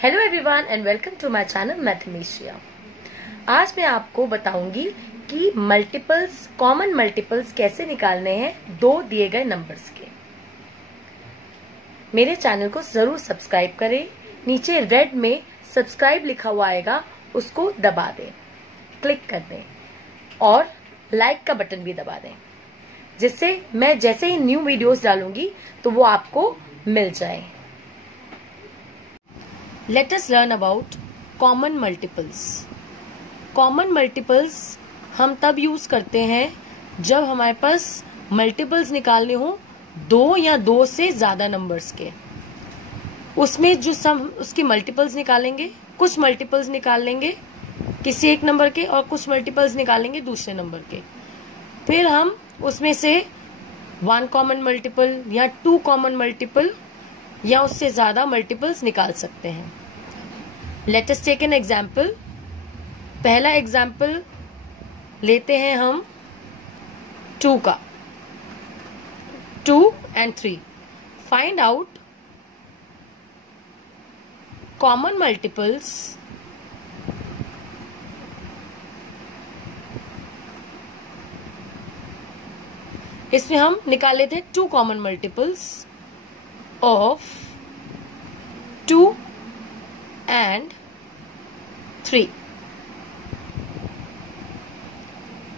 Hello everyone and welcome to my channel Mathemasia. आज मैं आपको बताऊंगी कि मल्टीपल्स, कॉमन मल्टीपल्स कैसे निकालने हैं दो दिए गए नंबर्स के। मेरे चैनल को जरूर सब्सक्राइब करें। नीचे रेड में सब्सक्राइब लिखा हुआ आएगा, उसको दबा दें, क्लिक कर दें और लाइक का बटन भी दबा दें, जिससे मैं जैसे ही न्यू वीडियोस डालूंगी तो वो आपको मिल जाए। Let us learn about common multiples. Common multiples हम तब यूज करते हैं जब हमारे पास मल्टीपल्स निकालने हो दो या दो से ज्यादा नंबर्स के। उसमें जो सम उसकी मल्टीपल्स निकालेंगे, कुछ मल्टीपल्स निकाल लेंगे किसी एक नंबर के और कुछ मल्टीपल्स निकालेंगे दूसरे नंबर के। फिर हम उसमें से वन कॉमन मल्टीपल या टू कॉमन मल्टीपल या उससे ज्यादा मल्टीपल्स निकाल सकते हैं। Let us take an example. पहला एग्जाम्पल लेते हैं हम 2 का, 2 and 3। Find out common multiples इसमें हम निकाले थे 2 कॉमन मल्टीपल्स ऑफ 2 and 3।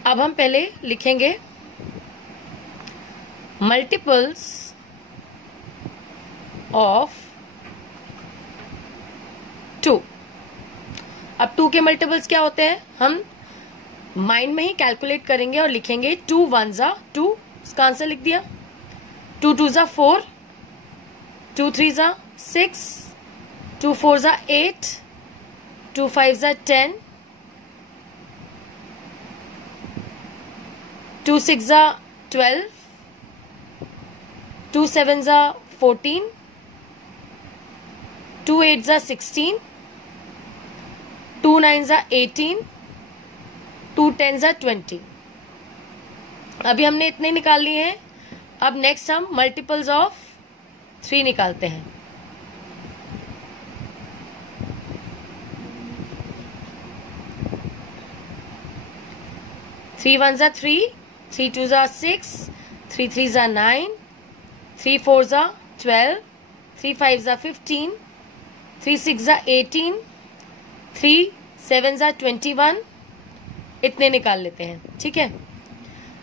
अब हम पहले लिखेंगे मल्टीपल्स ऑफ 2। अब 2 के मल्टीपल्स क्या होते हैं हम माइंड में ही कैलकुलेट करेंगे और लिखेंगे 2 1 जा 2, इसका आंसर लिख दिया। 2 2 जा 4, 2 3 जा 6, 2 4 जा 8, 2 5 जा 10, 2 6 जा 12, 2 7 जा 14, 2 8 जा 16, 2 9 जा 18, 2 10 जा 20। अभी हमने इतने निकाल लिए हैं। अब नेक्स्ट हम मल्टीपल्स ऑफ 3 निकालते हैं। 3 1 जा 3, 3 2 जा 6, 3 3 जा 9, 3 4 जा 12, 3 5 जा 15, 3 6 जा 18, 3 7 जा 21। इतने निकाल लेते हैं, ठीक है।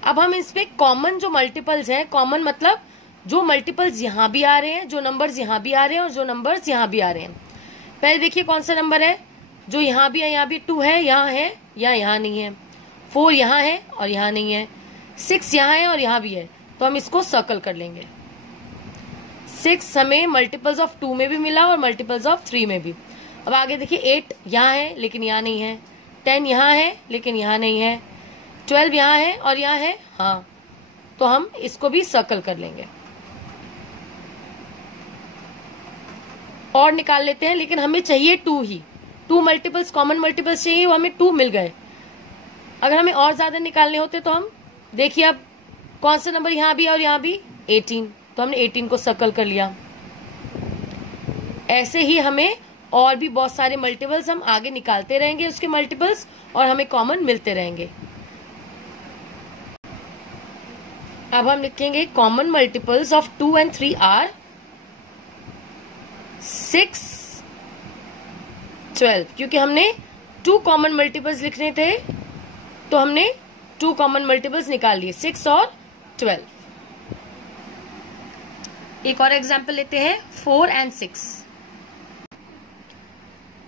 अब हम इसमें कॉमन जो मल्टीपल्स हैं, कॉमन मतलब जो मल्टीपल्स यहाँ भी आ रहे हैं, जो नंबर्स यहाँ भी आ रहे हैं और जो नंबर्स यहाँ भी आ रहे हैं। पहले देखिए कौन सा नंबर है जो यहाँ भी है, यहाँ भी 2 है, यहाँ है या यहाँ नहीं है। 4 यहाँ है और यहाँ नहीं है। 6 यहाँ है और यहाँ भी है, तो हम इसको सर्कल कर लेंगे। 6 हमें मल्टीपल्स ऑफ 2 में भी मिला और मल्टीपल्स ऑफ 3 में भी। अब आगे देखिए 8 यहाँ है लेकिन यहाँ नहीं है, 10 यहाँ है लेकिन यहाँ नहीं है, 12 यहाँ है और यहाँ है, हाँ, तो हम इसको भी सर्कल कर लेंगे और निकाल लेते हैं। लेकिन हमें चाहिए 2 ही, 2 मल्टीपल्स, कॉमन मल्टीपल्स चाहिए, वो हमें 2 मिल गए। अगर हमें और ज्यादा निकालने होते तो हम देखिए अब कौन सा नंबर यहाँ भी और यहाँ भी 18, तो हमने 18 को सर्कल कर लिया। ऐसे ही हमें और भी बहुत सारे मल्टीपल्स हम आगे निकालते रहेंगे उसके मल्टीपल्स और हमें कॉमन मिलते रहेंगे। अब हम लिखेंगे common multiples of 2 and 3 are 6 12। क्योंकि हमने 2 कॉमन मल्टीपल्स लिखने थे तो हमने 2 कॉमन मल्टीपल्स निकाल लिए, 6 और 12। एक और एग्जांपल लेते हैं 4 and 6।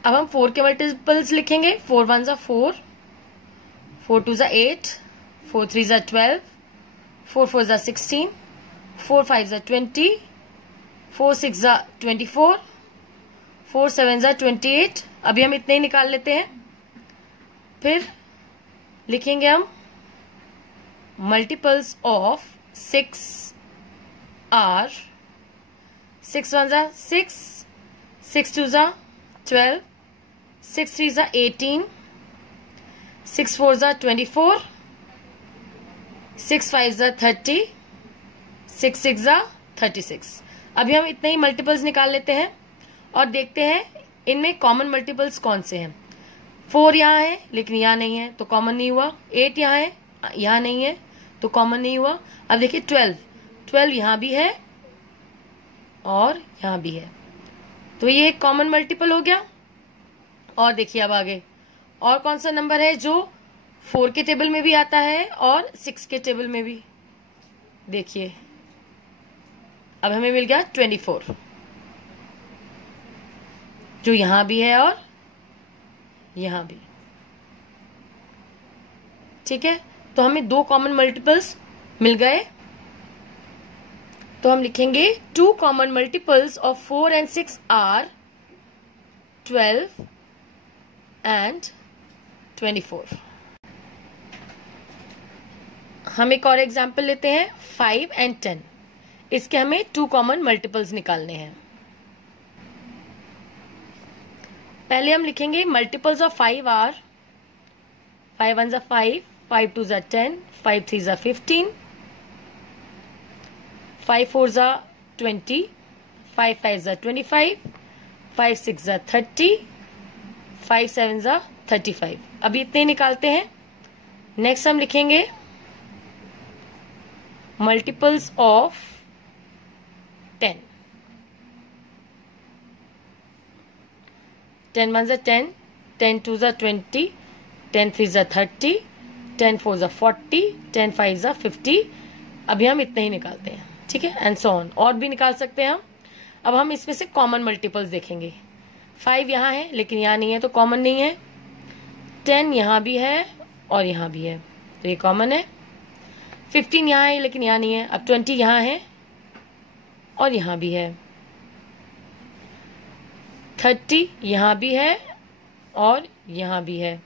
अब हम 4 के मल्टीपल्स लिखेंगे। 4 1 जा 4, 4 2 जा 8, 4 3 जा 12, 4 4 जा 16, 4 5 जा 20, 4 6 जा 24, 4 7 जा 28। अभी हम इतने ही निकाल लेते हैं। फिर लिखेंगे हम मल्टीपल्स ऑफ 6 आर 6 1 जा 6, 6 2 जा 12, 6 3 जा 18, 6 4 जा 24, 6 5 जा 30, 6 6 जा 36। अभी हम इतने ही मल्टीपल्स निकाल लेते हैं और देखते हैं इनमें कॉमन मल्टीपल्स कौन से हैं? 4 यहाँ है लेकिन यहाँ नहीं है तो कॉमन नहीं हुआ। 8 यहाँ है, यहाँ नहीं है तो कॉमन नहीं हुआ। अब देखिए 12 यहाँ भी है और यहाँ भी है, तो ये एक कॉमन मल्टीपल हो गया। और देखिए अब आगे और कौन सा नंबर है जो 4 के टेबल में भी आता है और 6 के टेबल में भी? देखिए अब हमें मिल गया 24, जो यहां भी है और यहां भी। ठीक है, तो हमें 2 कॉमन मल्टीपल्स मिल गए। तो हम लिखेंगे 2 common multiples of 4 and 6 are 12 and 24। हम एक और एग्जाम्पल लेते हैं 5 and 10। इसके हमें 2 कॉमन मल्टीपल्स निकालने हैं। पहले हम लिखेंगे मल्टीपल्स ऑफ 5 आर 5 1 5, 5 2 10, 5 3 15, 5 4 20, 5 5 25, 5 6 30, 5 7 35। अभी इतने निकालते हैं। नेक्स्ट हम लिखेंगे मल्टीपल्स ऑफ 10। 10 1 10, 10 2 20, 10 3 30, 10 4 40, 10 5 50। अभी हम इतने ही निकालते हैं। ठीक है, एंड सो ऑन, और भी निकाल सकते हैं हम। अब हम इसमें से कॉमन मल्टीपल्स देखेंगे। 5 यहाँ है लेकिन यहाँ नहीं है तो कॉमन नहीं है। 10 यहाँ भी है और यहाँ भी है तो ये कॉमन है। 15 यहाँ है लेकिन यहाँ नहीं है। अब 20 यहाँ है और यहाँ भी है। 30 यहाँ भी है और यहाँ भी है।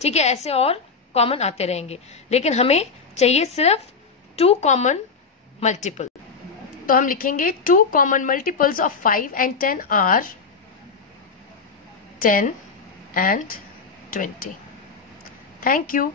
ठीक है, ऐसे और कॉमन आते रहेंगे, लेकिन हमें चाहिए सिर्फ 2 कॉमन मल्टीपल। तो हम लिखेंगे 2 common multiples of 5 and 10 are 10 and 20। Thank you.